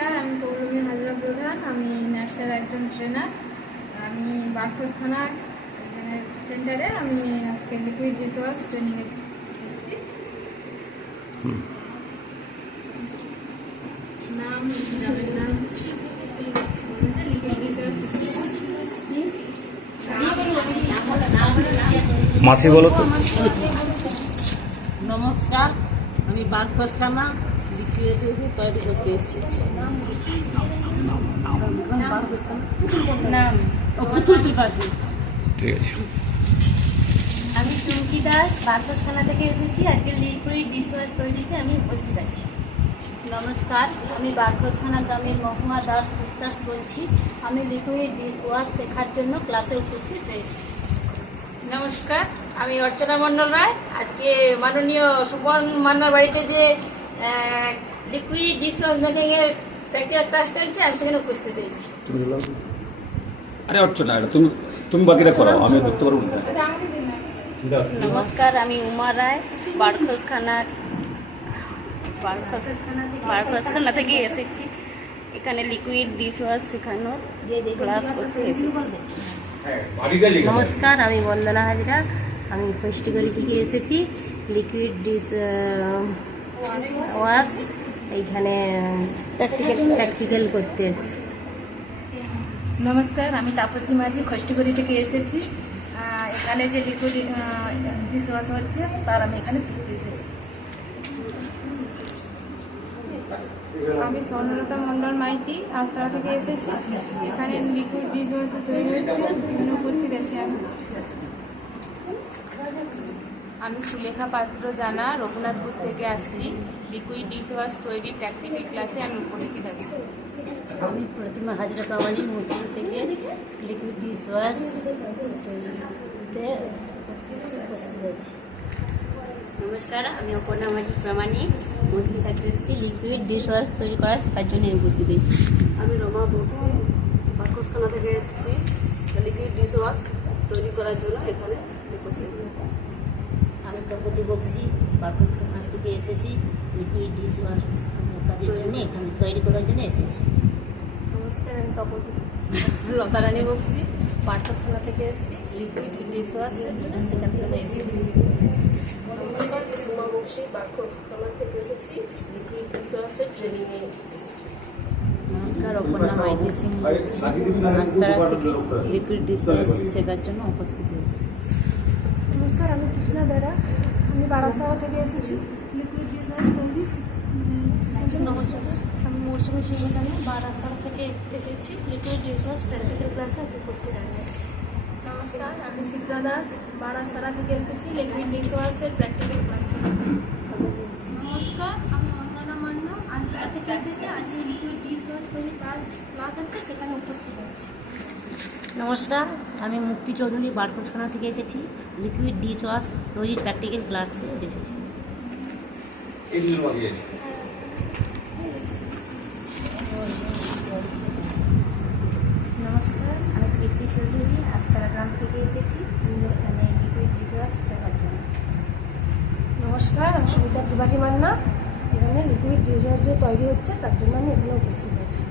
নমস্কার, আমি পৌলমী হাজরা প্রধান। আমি নার্সের একজন ট্রেনার। আমি বারখোজখানা এখানে সেন্টারে আমি আজকে লিকুইড ডিশওয়াশ ট্রেনিংয়ে এসেছি। নাম লিকুইড ডিশওয়াশ মাসি বলো তো। নমস্কার, আমি বারখোজখানা লিকুইড তৈরি করতে এসেছি। নাম পুতুল ত্রিপাঠী। ঠিক আছে। আমি চুমকি দাস বারখোজখানা থেকে এসেছি। আজকে লিকুইড ডিশওয়াশ তৈরিতে আমি উপস্থিত আছি। নমস্কার, আমি বারখোজখানা গ্রামের মহুয়া দাস বিশ্বাস বলছি। আমি লিকুইড ডিশওয়াশ শেখার জন্য ক্লাসে উপস্থিত হয়েছি। নমস্কার, আমি অর্চনা মণ্ডল রায়। আজকে মাননীয় সুপন মান্নার বাড়িতে যে লিকুইড ডিশওয়াশ মেকিং এর প্র্যাকটিক্যাল ক্লাস চলছে, আমি সেখানে উপস্থিত হয়েছি। আরে অর্চনা, তুমি বাকিটা করাও, আমি দেখতে পারবো না। নমস্কার, আমি উমা রায় বারখোজখানা থেকে এসেছি। এখানে লিকুইড ডিশওয়াশ শেখানোর ক্লাস করতে এসেছি। নমস্কার, আমি বন্দনা হাজরা। আমি ফেস্টিগলি থেকে এসেছি। লিকুইড ডিশ ওয়াশ এইখানে প্র্যাকটিক্যাল করতে এসেছি। নমস্কার, আমি তাপসী মাঝি খষ্টিগড়ি থেকে এসেছি। এখানে যে লিকুইড ডিশওয়াশ হচ্ছে তার আমি এখানে শিখতে এসেছি। আমি স্বর্ণলতা মণ্ডল মাইতি আস্তারা থেকে এসেছি। এখানে লিকুইড ডিশওয়াশ তৈরি হচ্ছে, এখানে উপস্থিত আছি আমি। আমি সুলেখা পাত্র জানা রঘুনাথপুর থেকে আসছি। লিকুইড ডিশওয়াশ তৈরি প্র্যাকটিক্যাল ক্লাসে আমি উপস্থিত আছি। আমি প্রতিমা হাজরা কামানি মুকুল থেকে লিকুইড ডিশওয়াশ তৈরিতে উপস্থিত আছি। নমস্কার, আমি অপর্ণা মাঝি প্রামাণিক মন্ত্রী থাকতে এসেছি। লিকুইড ডিশওয়াশ তৈরি করা শেখার জন্য উপস্থিত হয়েছি। আমি রমা বক্সি বারখোজখানা থেকে এসেছি। লিকুইড ডিশওয়াশ তৈরি করার জন্য এখানে উপস্থিত হয়েছি। আমি তপতি বক্সি বারখোজখানা থেকে এসেছি। লিকুইড ডিশওয়াশ কাজের জন্য এখানে তৈরি করার জন্য এসেছি। নমস্কার, আমি লতারানী বক্সি বারখোজখানা থেকে এসেছি। লিকুইড ডিশওয়াশের জন্য শেখার জন্য এসেছি। নমস্কার, আমি রুমা বক্সি বারখোজখানা থেকে এসেছি। লিকুইড ডিশওয়াশের ট্রেনিংয়ে এসেছি। নমস্কার, অপর্ণা মাইতি সিং আস্তারা থেকে লিকুইড ডিশওয়াশ শেখার জন্য উপস্থিত হয়েছি। নমস্কার, আমি কৃষ্ণা বেরা। আমি বারাস্তাওয়া থেকে এসেছি। লিকুইড ডিশওয়াশ তৈরি শেখার জন্য নমস্কার, আমি মৌসুমী সিং বারাস্তাওয়া থেকে এসেছি। লিকুইড ডিশওয়াশ প্র্যাকটিক্যাল ক্লাসে উপস্থিত আছি। নমস্কার, আমি শিপ্রা দাস বারাস্তারা থেকে এসেছি। লিকুইড ডিশওয়াশের প্র্যাকটিক্যাল ক্লাসে। নমস্কার, আমি অঞ্জনা মান্য আজরা থেকে এসেছি। আজকে লিকুইড ডিশওয়াশ তৈরি ক্লাস হচ্ছে, সেখানে উপস্থিত আছি। নমস্কার, আমি মুক্তি চৌধুরী বারখোজখানা থেকে এসেছি। লিকুইড ডিশওয়াশ তৈরির প্র্যাকটিক্যাল ক্লাসে এসেছি। নমস্কার, আমি কীর্তি চৌধুরী আস্তারা গ্রাম থেকে এসেছি। এখানে লিকুইড ডিশওয়াশ শেখার জন্য। নমস্কার, আমি সুমিতা ত্রিপাঠী মান্না। এখানে লিকুইড ডিশওয়াশ যে তৈরি হচ্ছে তার জন্য আমি এখানে উপস্থিত আছি।